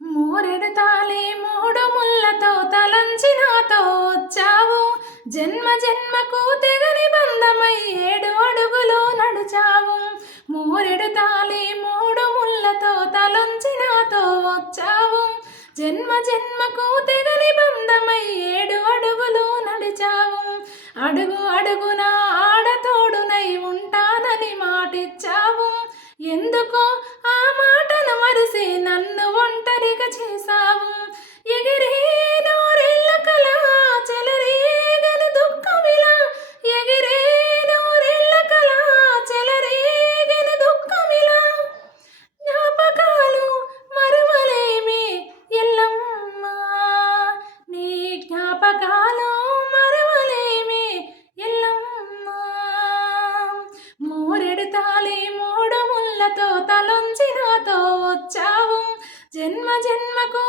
మూరెడు తాళి మూడు ముళ్ళతో తలంచి నాతో వచ్చావు. జన్మ జన్మకు తెగని బంధమై 7 అడుగులు నడిచావు. మూరెడు తాళి మూడు ముళ్ళతో తలంచి నాతో వచ్చావు. జన్మ జన్మకు తెగని బంధమై 7 అడుగులు నడిచావు. అడుగు అడుగున ఆడతోడునై ఉంటానని మాటిచ్చావు. ఎందుకో ఆ మాటను మరిసి నన్ను ఒంటరిగా చేశావు. ఎగిరే నూరెళ్ళ కల చెలరేగని దుఃఖమిలా, ఎగిరే నూరెళ్ళ కల చెలరేగని దుఃఖమిలా, జ్ఞాపకాలు మరువలేమి ఎల్లమ్మ, నీ జ్ఞాపకాలు మరువలేమి ఎల్లమ్మ. మూరెడు తాళి మూడు ముళ్ళతో తలొంచి నాతో వచ్చావు. జన్మ జన్మకు